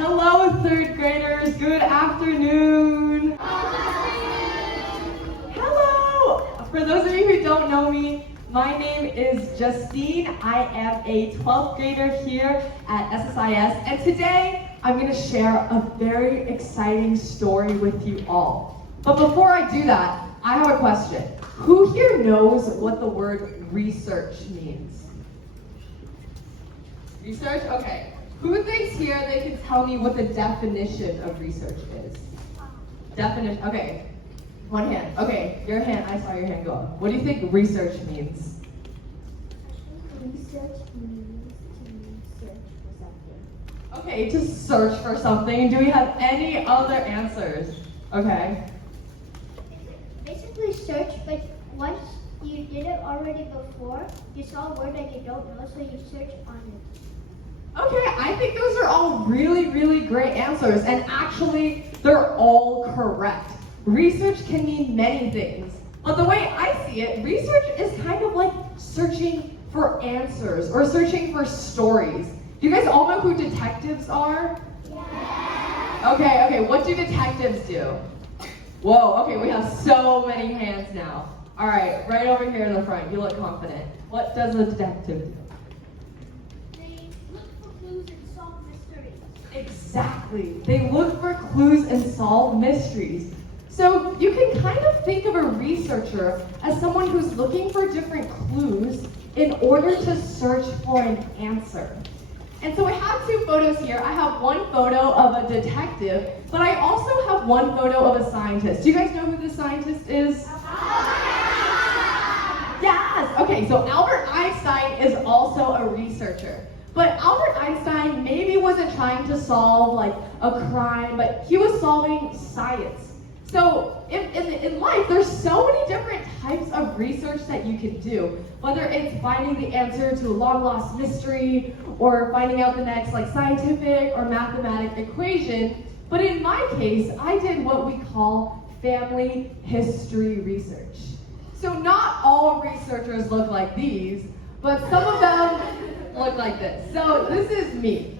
Hello, third graders. Good afternoon. Hello. For those of you who don't know me, my name is Justine. I am a 12th grader here at SSIS, and today I'm going to share a very exciting story with you all. But before I do that, I have a question. Who here knows what the word research means? Research? Okay. Who thinks here they can tell me what the definition of research is? Definition, okay. One hand. Okay, your hand, I saw your hand go up. What do you think research means? Research means to search for something. Okay, to search for something. Do we have any other answers? Okay. Basically search, but once you did it already before, you saw a word that you don't know, so you search on it. Okay, I think those are all really great answers, and actually, they're all correct. Research can mean many things, but the way I see it, research is kind of like searching for answers or searching for stories. Do you guys all know who detectives are? Yeah. Okay, what do detectives do? Whoa, okay, we have so many hands now. All right, right over here in the front, you look confident. What does a detective do? Exactly. They look for clues and solve mysteries. So you can kind of think of a researcher as someone who's looking for different clues in order to search for an answer. And so I have two photos here. I have one photo of a detective, but I also have one photo of a scientist. Do you guys know who the scientist is? Yes! Okay, so Albert Einstein is also a researcher. But Albert Einstein maybe wasn't trying to solve like a crime, but he was solving science. So in life, there's so many different types of research that you can do, whether it's finding the answer to a long-lost mystery or finding out the next like scientific or mathematic equation. But in my case, I did what we call family history research. So not all researchers look like these, but some of them look like this. So this is me.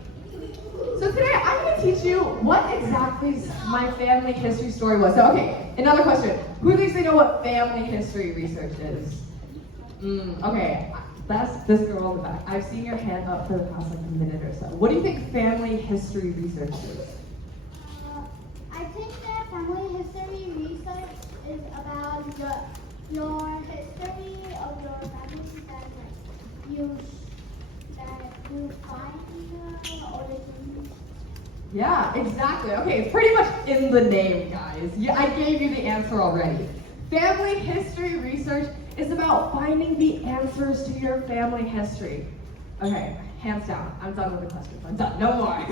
So today I'm going to teach you what exactly my family history story was. So okay, another question. Who thinks they know what family history research is? Okay, that's this girl in the back. I've seen your hand up for the past like a minute or so. What do you think family history research is? I think that family history research is about your history of your family that you find in the origin. Yeah, exactly. Okay, it's pretty much in the name, guys. Yeah, I gave you the answer already. Family history research is about finding the answers to your family history. Okay, hands down. I'm done with the questions. I'm done. No more.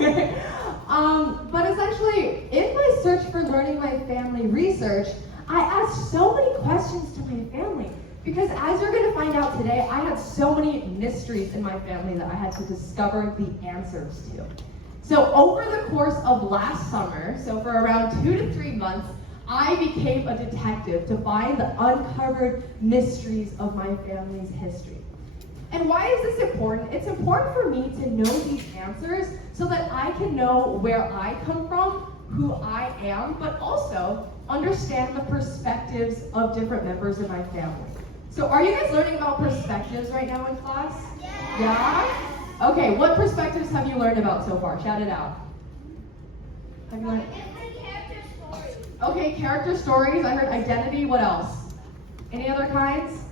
But essentially, in my search for learning my family research, I asked so many questions to my family. Because as you're going to find out today, I had so many mysteries in my family that I had to discover the answers to. So over the course of last summer, so for around 2 to 3 months, I became a detective to find the uncovered mysteries of my family's history. And why is this important? It's important for me to know these answers so that I can know where I come from, who I am, but also understand the perspectives of different members of my family. So are you guys learning about perspectives right now in class? Yeah? Okay, what perspectives have you learned about so far? Shout it out. Have you learned? Character stories. Okay, character stories. I heard identity. What else? Any other kinds?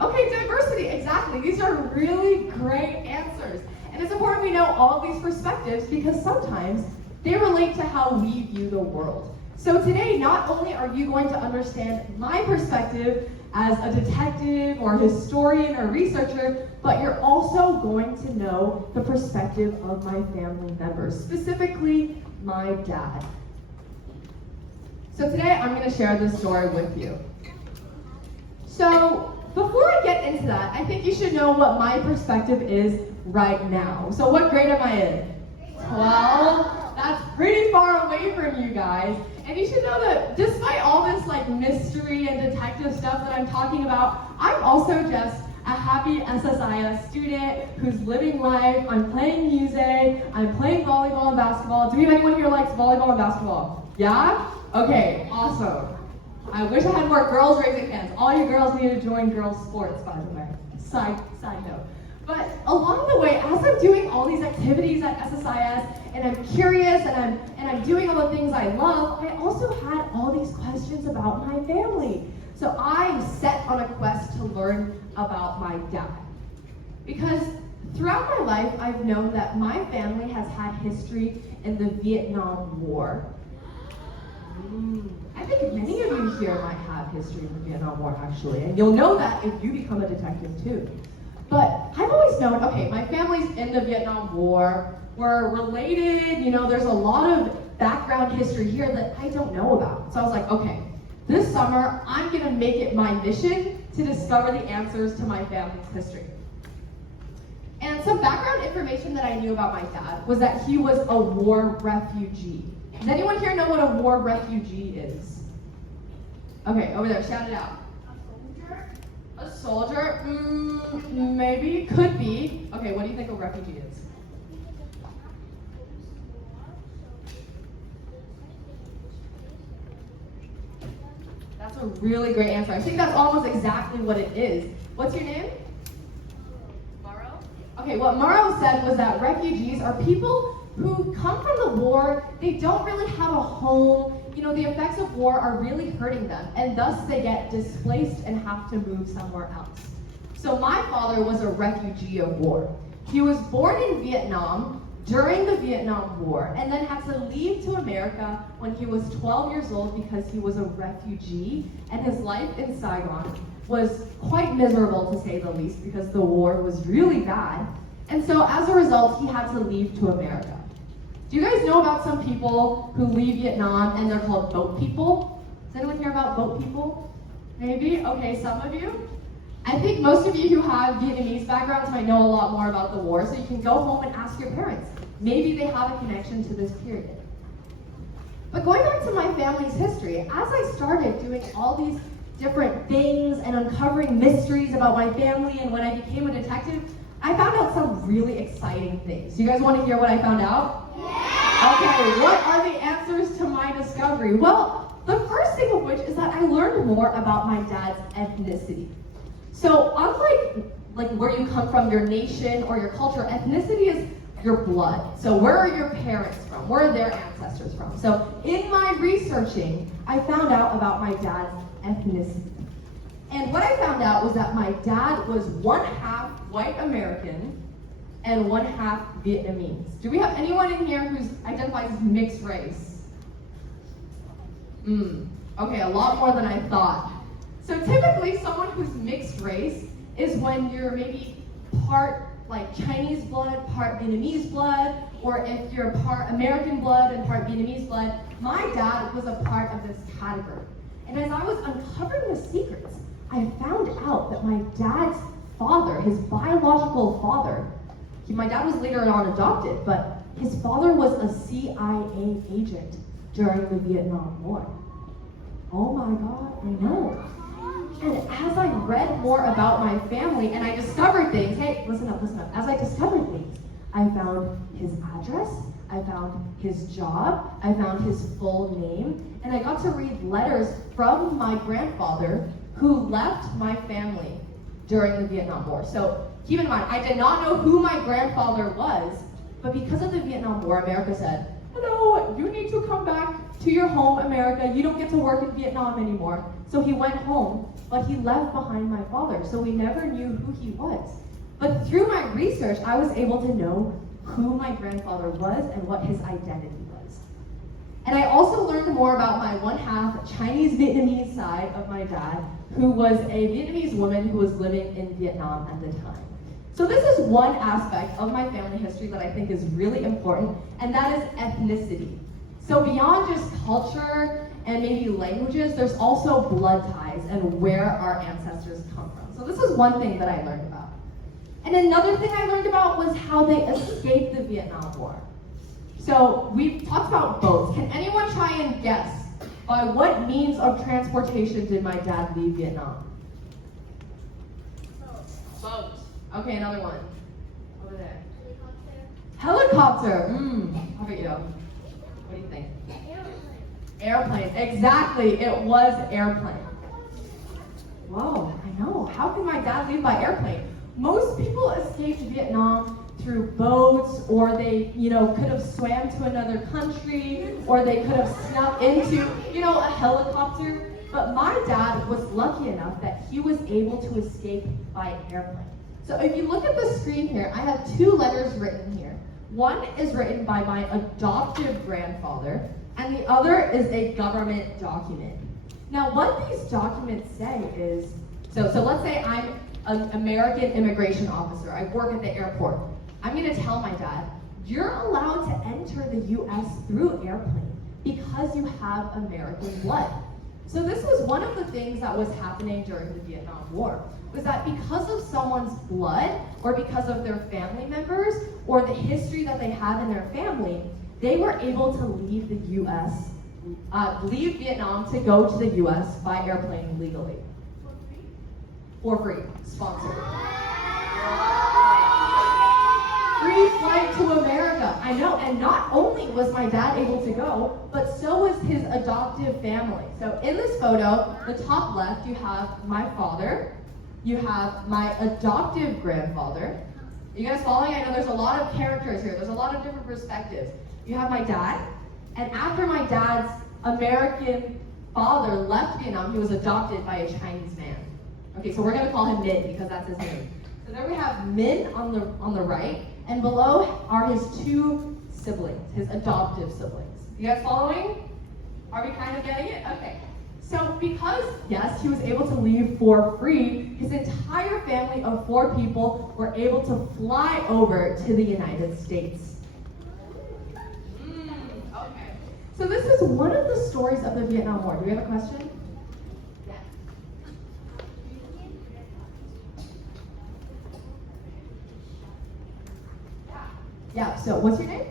Okay, diversity. Exactly. These are really great answers. And it's important we know all of these perspectives because sometimes they relate to how we view the world. So today, not only are you going to understand my perspective as a detective or historian or researcher, but you're also going to know the perspective of my family members, specifically my dad. So today, I'm going to share this story with you. So before I get into that, I think you should know what my perspective is right now. So what grade am I in? 12? That's pretty far away from you guys. And you should know that despite all this like mystery and detective stuff that I'm talking about, I'm also just a happy SSIS student who's living life. I'm playing music, I'm playing volleyball and basketball. Do we have anyone here who likes volleyball and basketball? Yeah? Okay, awesome. I wish I had more girls raising hands. All you girls need to join girls sports, by the way. Side note. But along the way, as I'm doing all these activities at SSIS, and I'm curious, and I'm doing all the things I love, I also had all these questions about my family. So I'm set on a quest to learn about my dad. Because throughout my life, I've known that my family has had history in the Vietnam War. I think many of you here might have history in the Vietnam War, actually, and you'll know that if you become a detective too. But I've always known, okay, my family's in the Vietnam War, we're related, you know, there's a lot of background history here that I don't know about. So I was like, okay, this summer, I'm gonna make it my mission to discover the answers to my family's history. And some background information that I knew about my dad was that he was a war refugee. Does anyone here know what a war refugee is? Okay, over there, shout it out. A soldier? Maybe, could be. Okay, what do you think a refugee is? That's a really great answer. I think that's almost exactly what it is. What's your name? Maro? Okay, what Maro said was that refugees are people who come from the war, they don't really have a home, you know, the effects of war are really hurting them, and thus they get displaced and have to move somewhere else. So my father was a refugee of war. He was born in Vietnam during the Vietnam War, and then had to leave to America when he was 12 years old because he was a refugee, and his life in Saigon was quite miserable, to say the least, because the war was really bad. And so as a result, he had to leave to America. Do you guys know about some people who leave Vietnam and they're called boat people? Does anyone hear about boat people? Maybe? Okay, some of you. I think most of you who have Vietnamese backgrounds might know a lot more about the war, so you can go home and ask your parents. Maybe they have a connection to this period. But going back to my family's history, as I started doing all these different things and uncovering mysteries about my family, and when I became a detective, I found out some really exciting things. Do you guys want to hear what I found out? Okay, what are the answers to my discovery? Well, the first thing of which is that I learned more about my dad's ethnicity. So unlike where you come from, your nation or your culture, ethnicity is your blood. So where are your parents from? Where are their ancestors from? So in my researching, I found out about my dad's ethnicity. And what I found out was that my dad was 1/2 white American and 1/2 Vietnamese. Do we have anyone in here who identifies as mixed race? Okay, a lot more than I thought. So typically, someone who's mixed race is when you're maybe part like Chinese blood, part Vietnamese blood, or if you're part American blood and part Vietnamese blood. My dad was a part of this category. And as I was uncovering the secrets, I found out that my dad's father, his biological father, my dad was later on adopted, but his father was a CIA agent during the Vietnam War. Oh my God, I know. And as I read more about my family and I discovered things, hey, listen up. As I discovered things, I found his address, I found his job, I found his full name, and I got to read letters from my grandfather who left my family during the Vietnam War. So keep in mind, I did not know who my grandfather was, but because of the Vietnam War, America said, no, you need to come back to your home, America. You don't get to work in Vietnam anymore. So he went home, but he left behind my father, so we never knew who he was. But through my research, I was able to know who my grandfather was and what his identity was. And I also learned more about my 1/2 Chinese Vietnamese side of my dad, who was a Vietnamese woman who was living in Vietnam at the time. So this is one aspect of my family history that I think is really important, and that is ethnicity. So beyond just culture and maybe languages, there's also blood ties and where our ancestors come from. So this is one thing that I learned about. And another thing I learned about was how they escaped the Vietnam War. So we've talked about boats. Can anyone try and guess by what means of transportation did my dad leave Vietnam? Boat. Okay, another one. Over there. Helicopter. Helicopter. How about you? What do you think? Airplane. Exactly. It was airplane. Whoa, I know. How can my dad leave by airplane? Most people escaped Vietnam through boats, or they, could have swam to another country, or they could have snuck into, a helicopter. But my dad was lucky enough that he was able to escape by airplane. So if you look at the screen here, I have two letters written here. One is written by my adoptive grandfather, and the other is a government document. Now, what these documents say is, so let's say I'm an American immigration officer. I work at the airport. I'm going to tell my dad, you're allowed to enter the U.S. through airplane because you have American blood. So this was one of the things that was happening during the Vietnam War, was that because of someone's blood, or because of their family members, or the history that they have in their family, they were able to leave the U.S., leave Vietnam to go to the U.S. by airplane legally. For free. Sponsored. Free flight to America. I know, and not only was my dad able to go, but so was his adoptive family. So in this photo, the top left, you have my father, you have my adoptive grandfather. You guys following? I know there's a lot of characters here. There's a lot of different perspectives. You have my dad, and after my dad's American father left Vietnam, he was adopted by a Chinese man. Okay, so we're gonna call him Min because that's his name. So there we have Min on the right, and below are his two siblings, his adoptive siblings. You guys following? Are we kind of getting it? Okay. So because, yes, he was able to leave for free, his entire family of 4 people were able to fly over to the United States. Okay. So this is one of the stories of the Vietnam War. Do we have a question? Yeah. Yeah, so what's your name?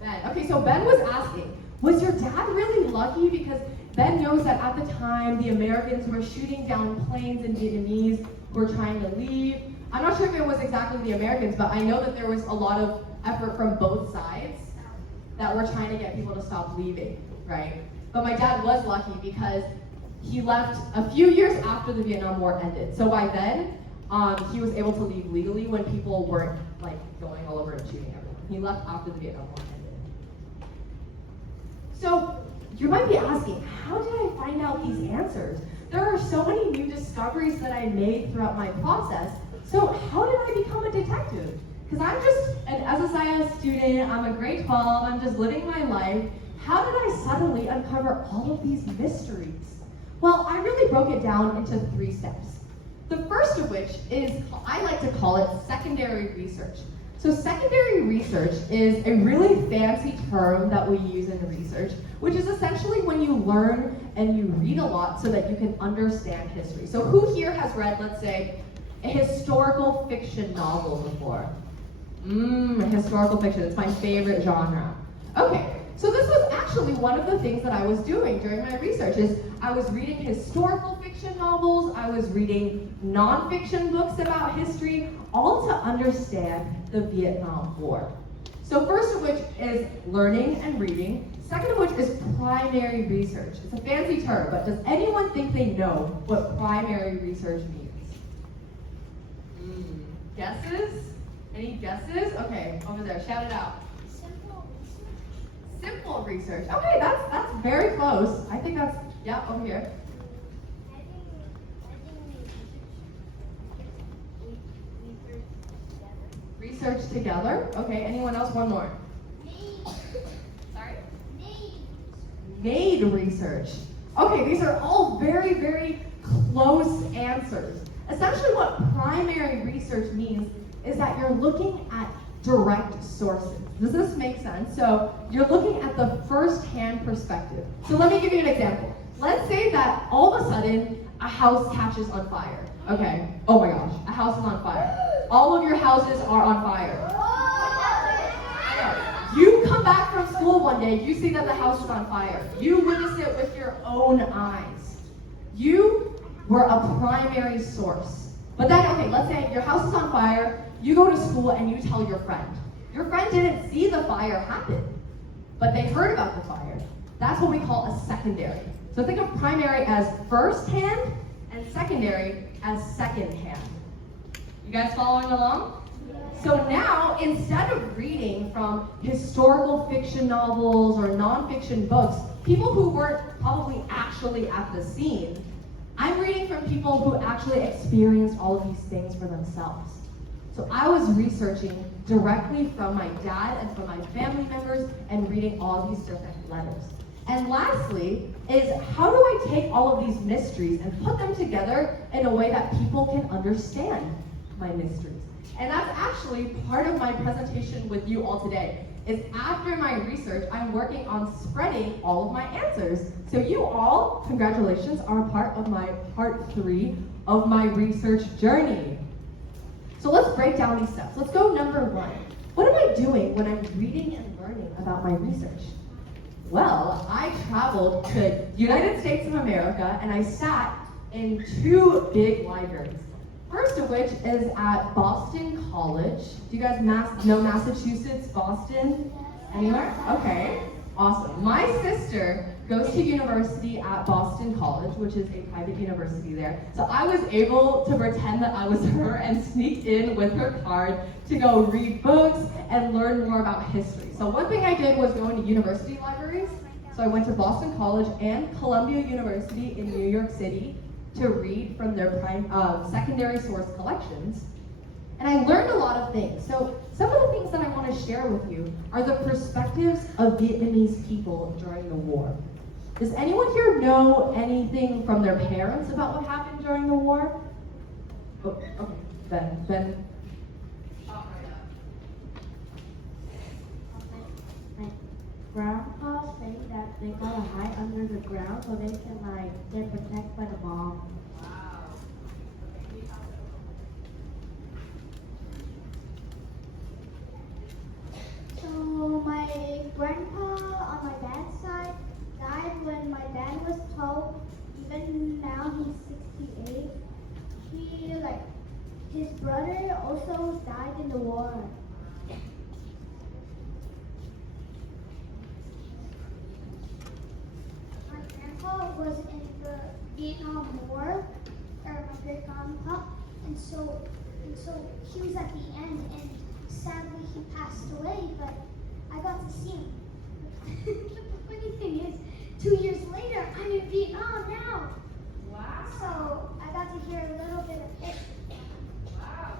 Ben. Okay, so Ben was asking, was your dad really lucky? Because Ben knows that at the time, the Americans were shooting down planes and Vietnamese who were trying to leave. I'm not sure if it was exactly the Americans, but I know that there was a lot of effort from both sides that were trying to get people to stop leaving, right? But my dad was lucky because he left a few years after the Vietnam War ended. So by then, he was able to leave legally when people weren't going all over and shooting everyone. He left after the Vietnam War ended. So you might be asking, how did I find out these answers? There are so many new discoveries that I made throughout my process. So how did I become a detective? Because I'm just an SSIS student, I'm a grade 12, I'm just living my life. How did I suddenly uncover all of these mysteries? Well, I really broke it down into 3 steps. The first of which is, I like to call it secondary research. So secondary research is a really fancy term that we use in research, which is essentially when you learn and you read a lot so that you can understand history. So who here has read, let's say, a historical fiction novel before? Historical fiction, it's my favorite genre. Okay, so this was actually one of the things that I was doing during my research is I was reading historical fiction novels, I was reading nonfiction books about history, all to understand the Vietnam War. So first of which is learning and reading. Second of which is primary research. It's a fancy term, but does anyone think they know what primary research means? Guesses? Any guesses? Okay, over there, shout it out. Simple research. Okay, that's very close. I think that's, yeah, over here. I think we Research together. Okay, anyone else? One more. Sorry? Made research. Okay, these are all very, very close answers. Essentially what primary research means is that you're looking at direct sources. Does this make sense? So you're looking at the first-hand perspective. So let me give you an example. Let's say that all of a sudden a house catches on fire. Okay. Oh my gosh, a house is on fire. All of your houses are on fire. I know. You come back from school one day, you see that the house is on fire. You witness it with your own eyes. You were a primary source. But then, okay, let's say your house is on fire, you go to school and you tell your friend. Your friend didn't see the fire happen, but they heard about the fire. That's what we call a secondary. So think of primary as first hand and secondary as second hand. You guys following along? So now, instead of reading from historical fiction novels or nonfiction books, people who weren't probably actually at the scene, I'm reading from people who actually experienced all of these things for themselves. So I was researching directly from my dad and from my family members and reading all these different letters. And lastly is, how do I take all of these mysteries and put them together in a way that people can understand my mysteries? And that's actually part of my presentation with you all today. Is after my research, I'm working on spreading all of my answers. So you all, congratulations, are part of my part 3 of my research journey. So let's break down these steps. Let's go number 1. What am I doing when I'm reading and learning about my research? Well, I traveled to United States of America and I sat in 2 big libraries. First of which is at Boston College. Do you guys know Massachusetts, Boston? Anywhere? Okay, awesome. My sister goes to university at Boston College, which is a private university there. So I was able to pretend that I was her and sneak in with her card to go read books and learn more about history. So one thing I did was go into university libraries. So I went to Boston College and Columbia University in New York City to read from their secondary source collections. And I learned a lot of things. So some of the things that I want to share with you are the perspectives of Vietnamese people during the war. Does anyone here know anything from their parents about what happened during the war? Oh, okay, Ben. Grandpa saying that they gotta hide under the ground so they can get protected by the bomb. So my grandpa on my dad's side died when my dad was 12. Even now he's 68. His brother also died in the war. My grandpa was in the Vietnam War, or my great grandpa, and so he was at the end, and sadly he passed away, but I got to see him. But the funny thing is, 2 years later, I'm in Vietnam now. Wow. So I got to hear a little bit of history. Wow.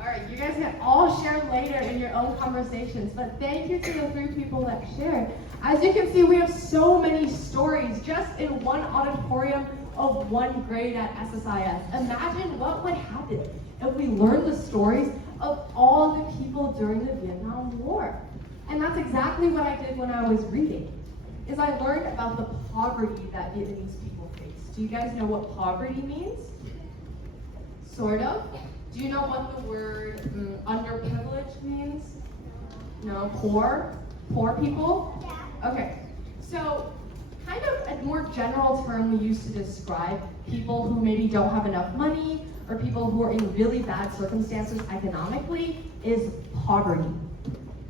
All right, you guys can all share later in your own conversations, but thank you to the 3 people that shared. As you can see, we have so many stories just in one auditorium of 1 grade at SSIS. Imagine what would happen if we learned the stories of all the people during the Vietnam War. And that's exactly what I did when I was reading, is I learned about the poverty that Vietnamese people face. Do you guys know what poverty means? Sort of. Do you know what the word underprivileged means? No, poor? Poor people? Yeah. Okay, so kind of a more general term we use to describe people who maybe don't have enough money or people who are in really bad circumstances economically is poverty.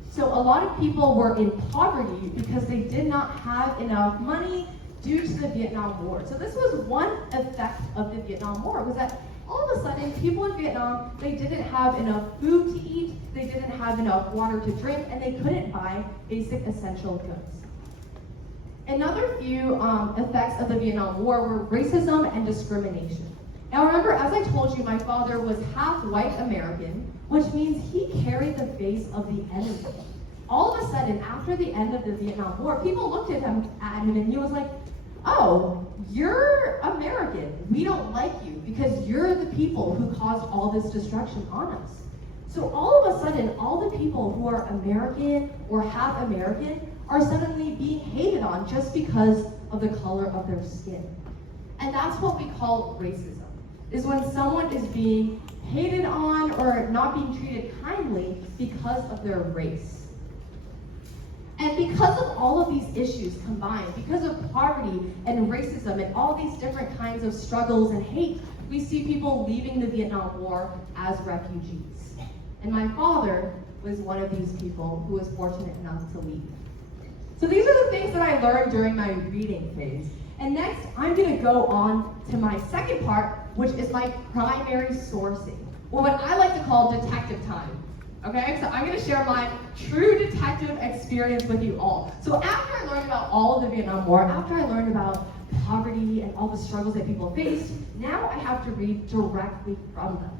So a lot of people were in poverty because they did not have enough money due to the Vietnam War. So this was one effect of the Vietnam War, was that all of a sudden people in Vietnam, they didn't have enough food to eat, they didn't have enough water to drink, and they couldn't buy basic essential goods. Another few effects of the Vietnam War were racism and discrimination. Now remember, as I told you, my father was half white American, which means he carried the face of the enemy. All of a sudden, after the end of the Vietnam War, people looked at him and he was like, oh, you're American. We don't like you because you're the people who caused all this destruction on us. So all of a sudden, all the people who are American or half American are suddenly being hated on just because of the color of their skin. And that's what we call racism, is when someone is being hated on or not being treated kindly because of their race. And because of all of these issues combined, because of poverty and racism and all these different kinds of struggles and hate, we see people leaving the Vietnam War as refugees. And my father was one of these people who was fortunate enough to leave. So these are the things that I learned during my reading phase. And next, I'm gonna go on to my second part, which is my primary sourcing, or what I like to call detective time. Okay, so I'm gonna share my true detective experience with you all. So after I learned about all of the Vietnam War, after I learned about poverty and all the struggles that people faced, now I have to read directly from them.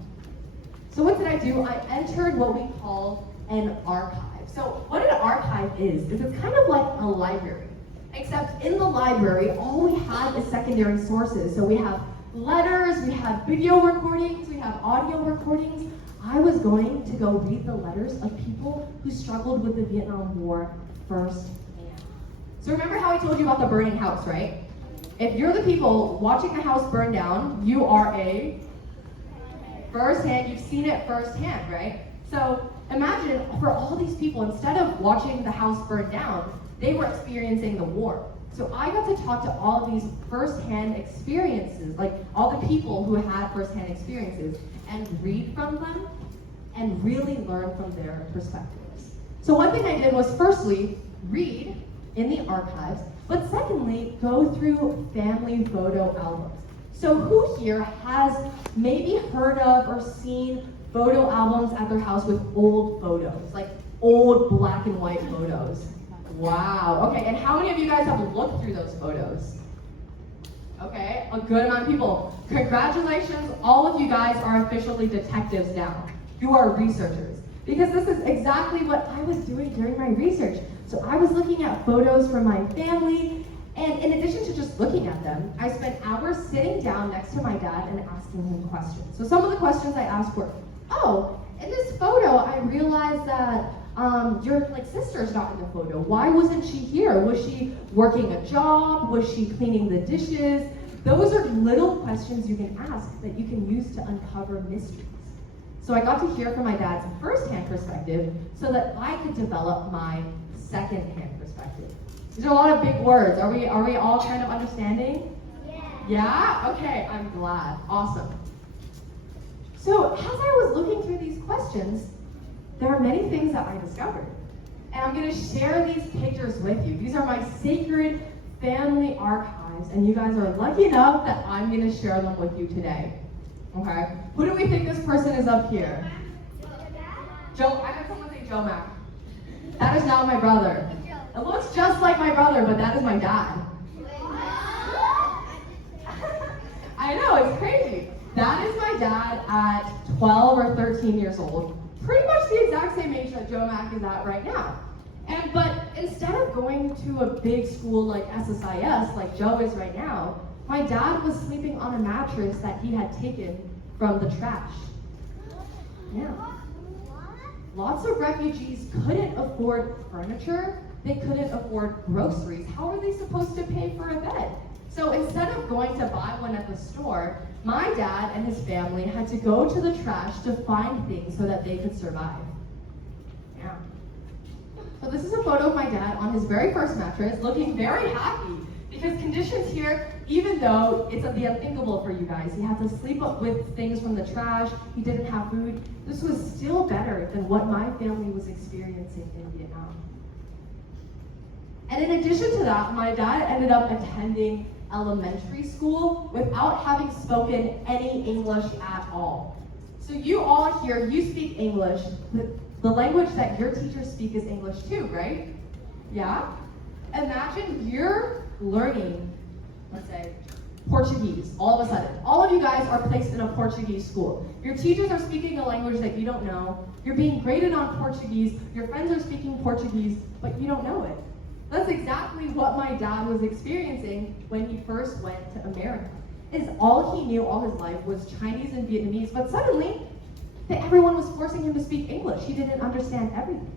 So what did I do? I entered what we call an archive. So what an archive is it's kind of like a library, except in the library, all we have is secondary sources. So we have letters, we have video recordings, we have audio recordings. I was going to go read the letters of people who struggled with the Vietnam War firsthand. So remember how I told you about the burning house, right? If you're the people watching the house burn down, you are a firsthand, you've seen it firsthand, right? So imagine for all these people, instead of watching the house burn down, they were experiencing the war. So I got to talk to all of these firsthand experiences, like all the people who had firsthand experiences, and read from them and really learn from their perspectives. So one thing I did was firstly, read in the archives, but secondly, go through family photo albums. So who here has maybe heard of or seen photo albums at their house with old photos, like old black and white photos? Wow, okay, and how many of you guys have looked through those photos? Okay, a good amount of people. Congratulations, all of you guys are officially detectives now. You are researchers. Because this is exactly what I was doing during my research. So I was looking at photos from my family, and in addition to just looking at them, I spent hours sitting down next to my dad and asking him questions. So some of the questions I asked were, oh, in this photo, I realized that your sister's not in the photo. Why wasn't she here? Was she working a job? Was she cleaning the dishes? Those are little questions you can ask that you can use to uncover mysteries. So I got to hear from my dad's first-hand perspective so that I could develop my second-hand perspective. These are a lot of big words. Are we all kind of understanding? Yeah. Yeah? Okay, I'm glad. Awesome. So as I was looking through these questions, there are many things that I discovered. And I'm gonna share these pictures with you. These are my sacred family archives, and you guys are lucky enough that I'm gonna share them with you today. Okay? Who do we think this person is up here? Joe, I heard someone say Joe Mach. That is not my brother. It looks just like my brother, but that is my dad. I know, it's crazy. That is my dad at 12 or 13 years old. Pretty much the exact same age that Joe Mach is at right now. But instead of going to a big school like SSIS, like Joe is right now, my dad was sleeping on a mattress that he had taken from the trash. Yeah. Lots of refugees couldn't afford furniture, they couldn't afford groceries. How are they supposed to pay for a bed? So instead of going to buy one at the store, my dad and his family had to go to the trash to find things so that they could survive. Yeah. So this is a photo of my dad on his very first mattress, looking very happy, because conditions here, even though it's the unthinkable for you guys, he had to sleep up with things from the trash, he didn't have food, this was still better than what my family was experiencing in Vietnam. And in addition to that, my dad ended up attending elementary school without having spoken any English at all. So you all here, you speak English. The language that your teachers speak is English too, right? Yeah? Imagine you're learning, let's say, Portuguese all of a sudden. All of you guys are placed in a Portuguese school. Your teachers are speaking a language that you don't know. You're being graded on Portuguese. Your friends are speaking Portuguese, but you don't know it. That's exactly what my dad was experiencing when he first went to America. Is all he knew all his life was Chinese and Vietnamese, but suddenly everyone was forcing him to speak English. He didn't understand everything.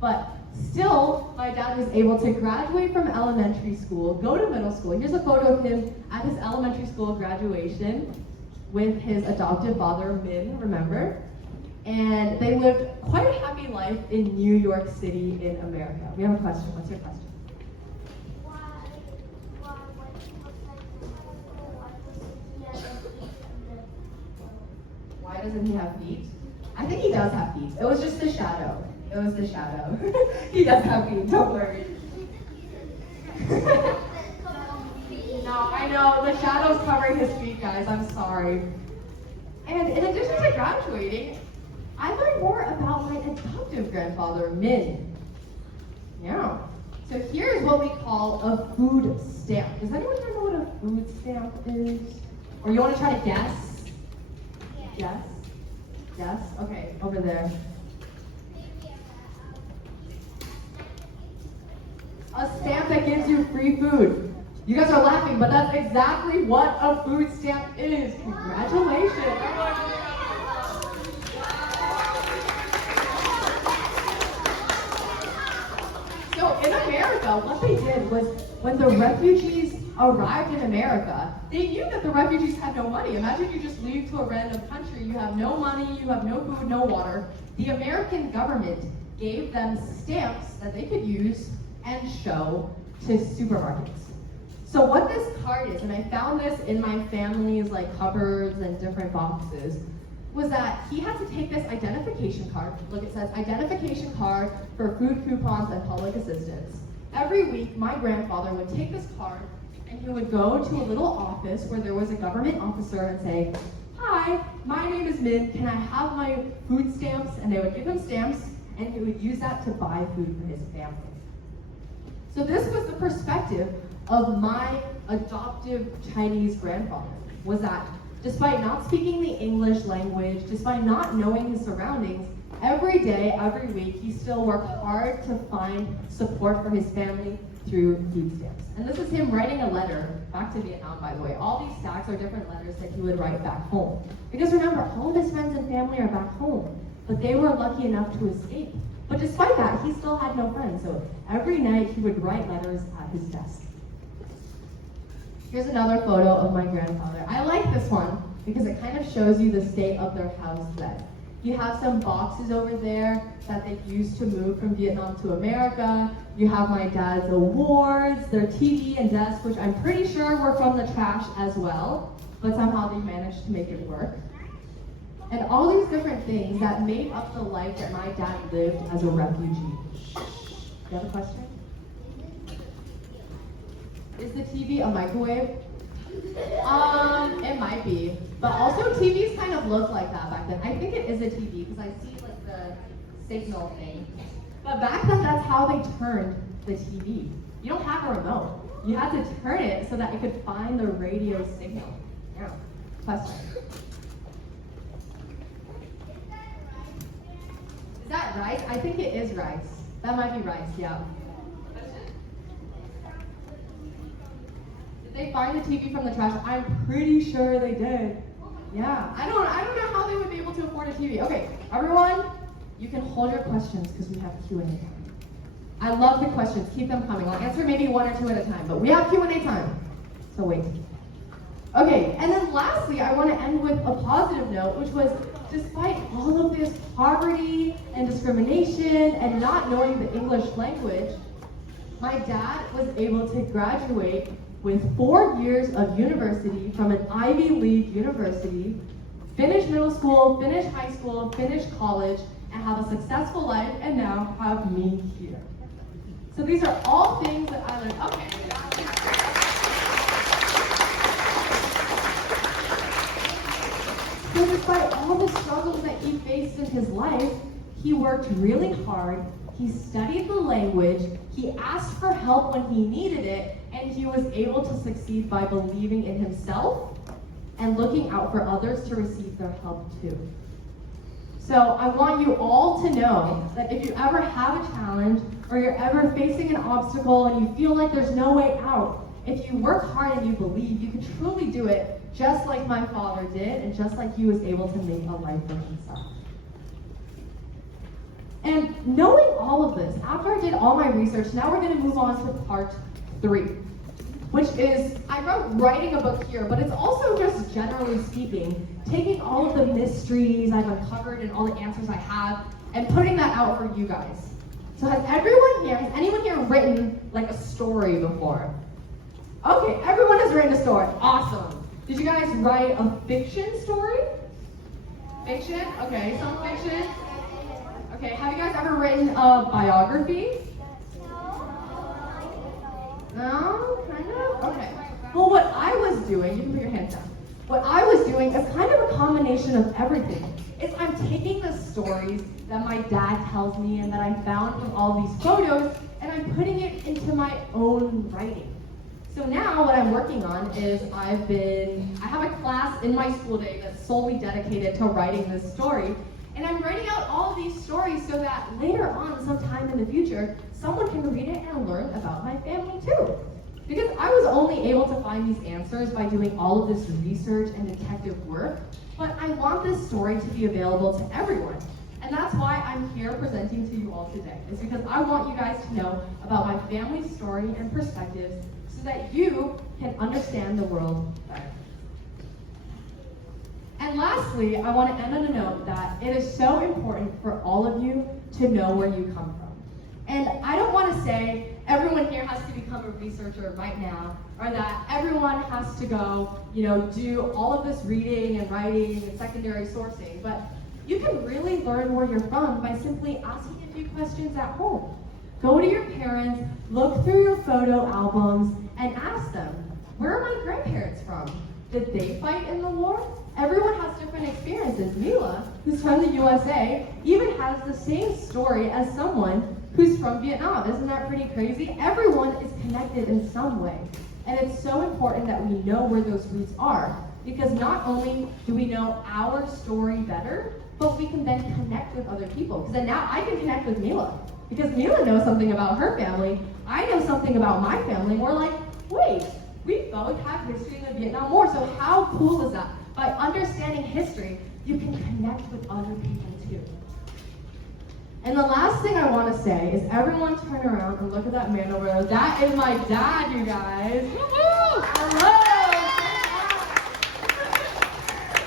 But still, my dad was able to graduate from elementary school, go to middle school. Here's a photo of him at his elementary school graduation with his adoptive father, Min, remember? And they lived quite a happy life in New York City in America. We have a question. What's your question? Why when he was like in high school, why wasn't he at an Why doesn't he have feet? I think he does have feet. It was just the shadow. It was the shadow. He does have feet, don't worry. No, I know, the shadow's covering his feet, guys, I'm sorry. And in addition to graduating, I learned more about my adoptive grandfather, Min. Yeah. So here's what we call a food stamp. Does anyone here know what a food stamp is? Or you want to try to guess? Yes? Yes? Okay, over there. A stamp that gives you free food. You guys are laughing, but that's exactly what a food stamp is. Congratulations. So in America, what they did was when the refugees arrived in America, they knew that the refugees had no money. Imagine you just leave to a random country, you have no money, you have no food, no water. The American government gave them stamps that they could use and show to supermarkets. So what this card is, and I found this in my family's like cupboards and different boxes, was that he had to take this identification card. Look, it says identification card for food coupons and public assistance. Every week, my grandfather would take this card and he would go to a little office where there was a government officer and say, "Hi, my name is Min, can I have my food stamps?" And they would give him stamps and he would use that to buy food for his family. So this was the perspective of my adoptive Chinese grandfather, was that despite not speaking the English language, despite not knowing his surroundings, every day, every week, he still worked hard to find support for his family through food stamps. And this is him writing a letter back to Vietnam, by the way. All these stacks are different letters that he would write back home. Because remember, all of his friends and family are back home, but they were lucky enough to escape. But despite that, he still had no friends, so every night he would write letters at his desk. Here's another photo of my grandfather. I like this one because it kind of shows you the state of their house then. You have some boxes over there that they used to move from Vietnam to America. You have my dad's awards, their TV and desk, which I'm pretty sure were from the trash as well, but somehow they managed to make it work. And all these different things that made up the life that my dad lived as a refugee. You have a question? Is the TV a microwave? It might be. But also TVs kind of looked like that back then. I think it is a TV because I see like the signal thing. But back then, that's how they turned the TV. You don't have a remote. You had to turn it so that it could find the radio signal. Yeah. Question. Is that rice? I think it is rice. That might be rice, yeah. Did they find the TV from the trash? I'm pretty sure they did. Yeah. I don't know how they would be able to afford a TV. Okay, everyone, you can hold your questions because we have Q&A time. I love the questions. Keep them coming. I'll answer maybe one or two at a time, but we have Q&A time. So wait. Okay, and then lastly, I want to end with a positive note, which was despite all of this poverty and discrimination and not knowing the English language, my dad was able to graduate with 4 years of university from an Ivy League university, finish middle school, finish high school, finish college, and have a successful life, and now have me here. So these are all things that I learned. Okay. So despite all the struggles that he faced in his life, he worked really hard, he studied the language, he asked for help when he needed it, and he was able to succeed by believing in himself and looking out for others to receive their help too. So I want you all to know that if you ever have a challenge or you're ever facing an obstacle and you feel like there's no way out, if you work hard and you believe, you can truly do it just like my father did and just like he was able to make a life for himself. And knowing all of this, after I did all my research, now we're going to move on to part 3, which is, I wrote writing a book here, but it's also just generally speaking, taking all of the mysteries I've uncovered and all the answers I have and putting that out for you guys. So has anyone here written like a story before? Okay, everyone has written a story. Awesome. Did you guys write a fiction story? Fiction? Okay, some fiction. Okay, have you guys ever written a biography? No? Kind of? Okay. Well, what I was doing, you can put your hands down. What I was doing is kind of a combination of everything. I'm taking the stories that my dad tells me and that I found from all these photos, and I'm putting it into my own writing. So now what I'm working on is I have a class in my school day that's solely dedicated to writing this story. And I'm writing out all of these stories so that later on, sometime in the future, someone can read it and learn about my family too. Because I was only able to find these answers by doing all of this research and detective work, but I want this story to be available to everyone. And that's why I'm here presenting to you all today, is because I want you guys to know about my family's story and perspectives so that you can understand the world better. And lastly, I want to end on a note that it is so important for all of you to know where you come from. And I don't want to say everyone here has to become a researcher right now, or that everyone has to go, do all of this reading and writing and secondary sourcing, but you can really learn where you're from by simply asking a few questions at home. Go to your parents, look through your photo albums, and ask them, where are my grandparents from? Did they fight in the war? Everyone has different experiences. Mila, who's from the USA, even has the same story as someone who's from Vietnam. Isn't that pretty crazy? Everyone is connected in some way. And it's so important that we know where those roots are, because not only do we know our story better, but we can then connect with other people. Because then now I can connect with Mila, because Mila knows something about her family. I know something about my family. We're like, wait, we both have history in the Vietnam War. So how cool is that? By understanding history, you can connect with other people too. And the last thing I want to say is everyone turn around and look at that man over there. That is my dad, you guys. Hello!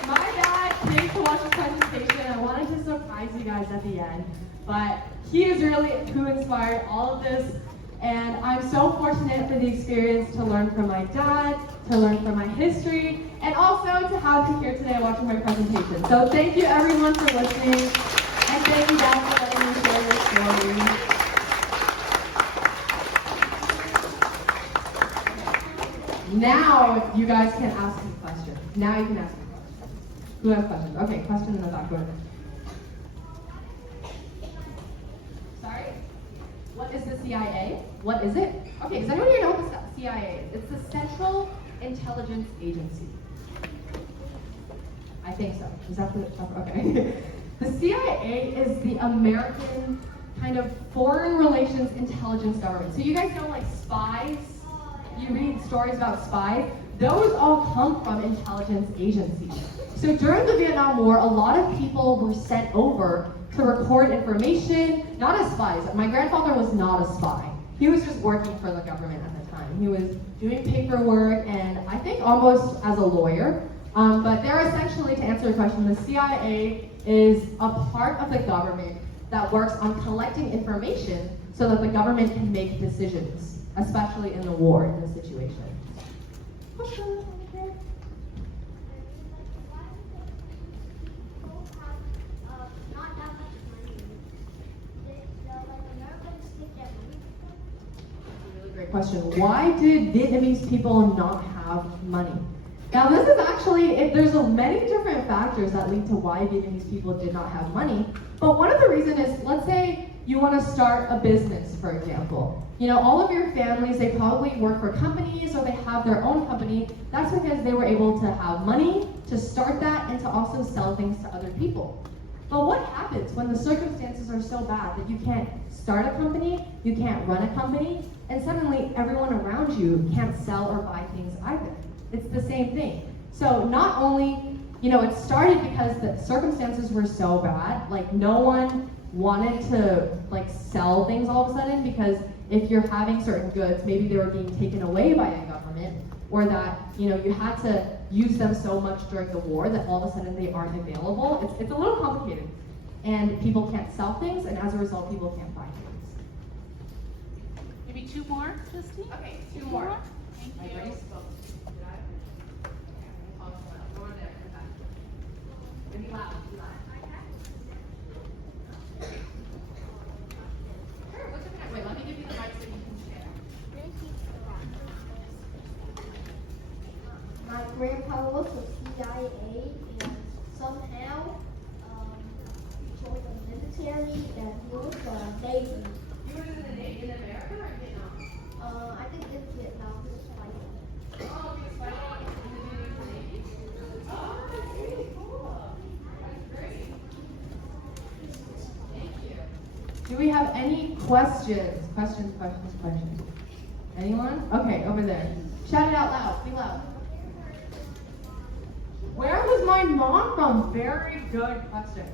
My dad came to watch the presentation. I wanted to surprise you guys at the end, but he is really who inspired all of this. And I'm so fortunate for the experience to learn from my dad, to learn from my history, and also to have you here today watching my presentation. So thank you everyone for listening, and thank you Dad for letting me share your story. Now you guys can ask me questions. Now you can ask me questions. Who has questions? Okay, question in the back. Go ahead. Sorry? What is the CIA? What is it? Okay, does anyone here know what the CIA is? It's the Central Intelligence Agency. I think so. Is that the, okay. The CIA is the American kind of foreign relations intelligence government. So you guys know like spies? You read stories about spies? Those all come from intelligence agencies. So during the Vietnam War, a lot of people were sent over to record information, not as spies. My grandfather was not a spy. He was just working for the government at the time. He was doing paperwork and I think almost as a lawyer. But they're essentially, to answer your question, the CIA is a part of the government that works on collecting information so that the government can make decisions, especially in the war, in this situation. Question? Okay. Great question. Why did Vietnamese people not have money? Now this is actually, there's many different factors that lead to why Vietnamese people did not have money, but one of the reasons is, let's say you want to start a business, for example. All of your families, they probably work for companies or they have their own company. That's because they were able to have money to start that and to also sell things to other people. But what happens when the circumstances are so bad that you can't start a company, you can't run a company, and suddenly everyone around you can't sell or buy things either? It's the same thing. So not only, it started because the circumstances were so bad, like no one wanted to sell things all of a sudden, because if you're having certain goods, maybe they were being taken away by a government, or that, you had to use them so much during the war that all of a sudden they aren't available. It's a little complicated. And people can't sell things, and as a result, people can't buy things. Maybe two more, Justine? Okay, two more. Thank I you. already spoke. Did I? And be loud, be loud. Sure, what's your connection? Wait, let me give you the mic so you can share. My grandpa was a CIA and somehow he joined the military and he was a Navy. You were in the Navy in America or in Vietnam? I think in Vietnam he was fighting. Oh, he was fighting in the Vietnamese Navy? Oh, that's really cool. That's great. Thank you. Do we have any questions? Questions. Anyone? Okay, over there. Shout it out loud. Be loud. Where was my mom from? Very good question.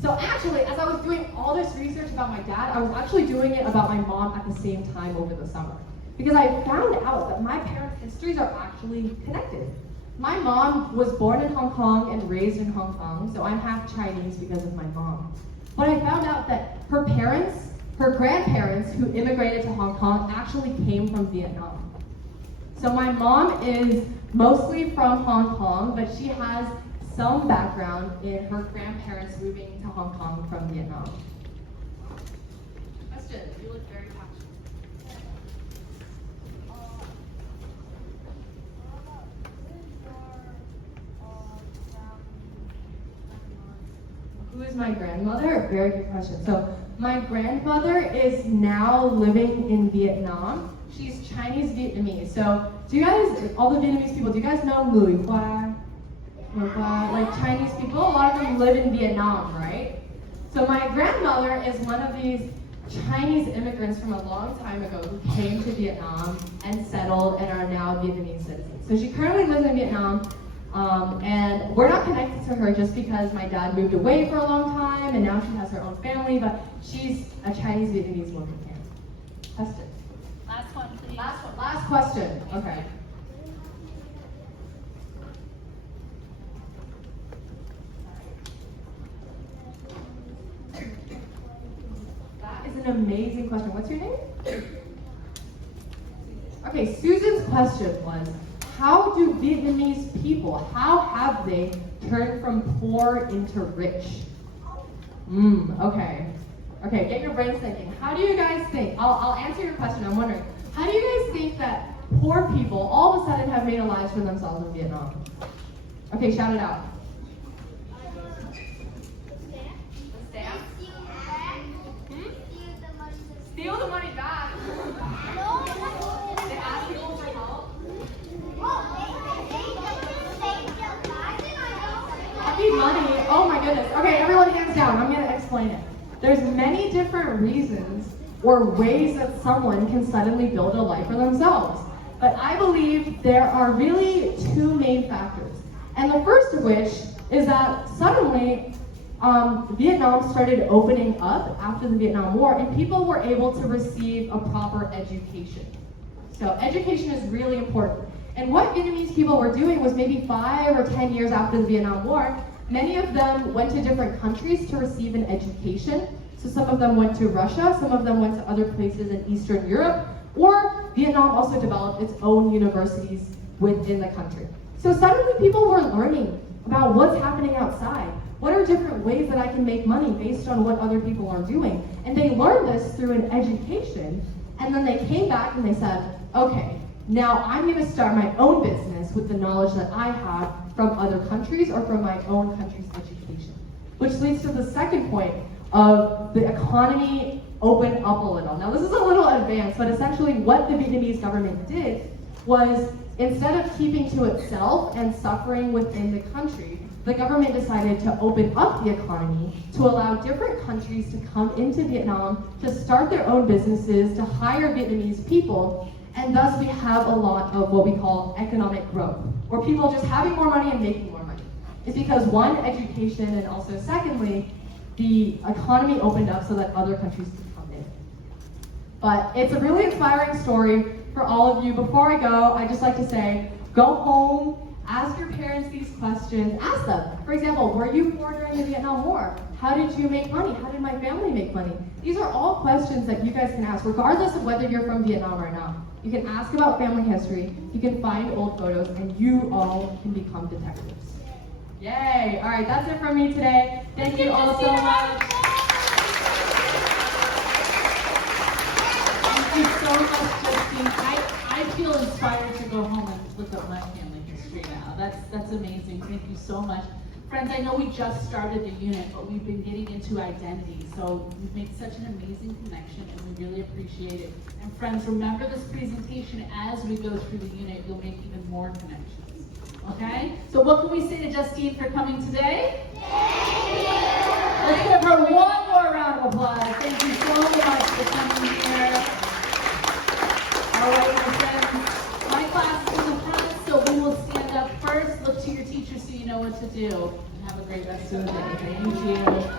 So actually, as I was doing all this research about my dad, I was actually doing it about my mom at the same time over the summer. Because I found out that my parents' histories are actually connected. My mom was born in Hong Kong and raised in Hong Kong, so I'm half Chinese because of my mom. But I found out that her grandparents who immigrated to Hong Kong actually came from Vietnam. So my mom is mostly from Hong Kong, but she has some background in her grandparents moving to Hong Kong from Vietnam. Question? You look very passionate. Who is my grandmother? Very good question. So my grandmother is now living in Vietnam. She's Chinese Vietnamese. So do you guys, all the Vietnamese people, do you guys know Người Hoa? Like Chinese people? A lot of them live in Vietnam, right? So my grandmother is one of these Chinese immigrants from a long time ago who came to Vietnam and settled and are now Vietnamese citizens. So she currently lives in Vietnam, and we're not connected to her just because my dad moved away for a long time and now she has her own family, but she's a Chinese Vietnamese woman here. Question. Last one, please. Last question. Okay. That is an amazing question. What's your name? Okay, Susan's question was, how do Vietnamese people, how have they turned from poor into rich? Okay. Okay, get your brains thinking. How do you guys think? I'll answer your question. I'm wondering, how do you guys think that poor people all of a sudden have made a life for themselves in Vietnam? Okay, shout it out. Steal the money back. They ask people for help. Happy money. Oh my goodness. Okay, everyone hands down. I'm going to explain it. There's many different reasons or ways that someone can suddenly build a life for themselves. But I believe there are really two main factors. And the first of which is that suddenly Vietnam started opening up after the Vietnam War and people were able to receive a proper education. So education is really important. And what Vietnamese people were doing was maybe 5 or 10 years after the Vietnam War, many of them went to different countries to receive an education. So some of them went to Russia, some of them went to other places in Eastern Europe, or Vietnam also developed its own universities within the country. So suddenly people were learning about what's happening outside. What are different ways that I can make money based on what other people are doing? And they learned this through an education, and then they came back and they said, okay, now I'm going to start my own business with the knowledge that I have from other countries or from my own country's education. Which leads to the second point of the economy opened up a little. Now this is a little advanced, but essentially what the Vietnamese government did was instead of keeping to itself and suffering within the country, the government decided to open up the economy to allow different countries to come into Vietnam to start their own businesses, to hire Vietnamese people, and thus we have a lot of what we call economic growth, or people just having more money and making more money. It's because one, education, and also secondly, the economy opened up so that other countries could come in. But it's a really inspiring story for all of you. Before I go, I'd just like to say, go home, ask your parents these questions, ask them. For example, were you poor during the Vietnam War? How did you make money? How did my family make money? These are all questions that you guys can ask, regardless of whether you're from Vietnam or not. You can ask about family history, you can find old photos, and you all can become detectives. Yay! All right, that's it from me today. Thank you all so much. Thank you so much, Justine. I feel inspired to go home and look up my family history now. That's amazing. Thank you so much. Friends, I know we just started the unit, but we've been getting into identity. So we've made such an amazing connection and we really appreciate it. And friends, remember this presentation as we go through the unit, you'll make even more connections. Okay? So what can we say to Justine for coming today? Let's give her one more round of applause. Thank you so much for coming here. All right, my friends, my class is in the front, so we will stand up first. Look to your teacher so you know what to do. And have a great rest of the day. Thank you.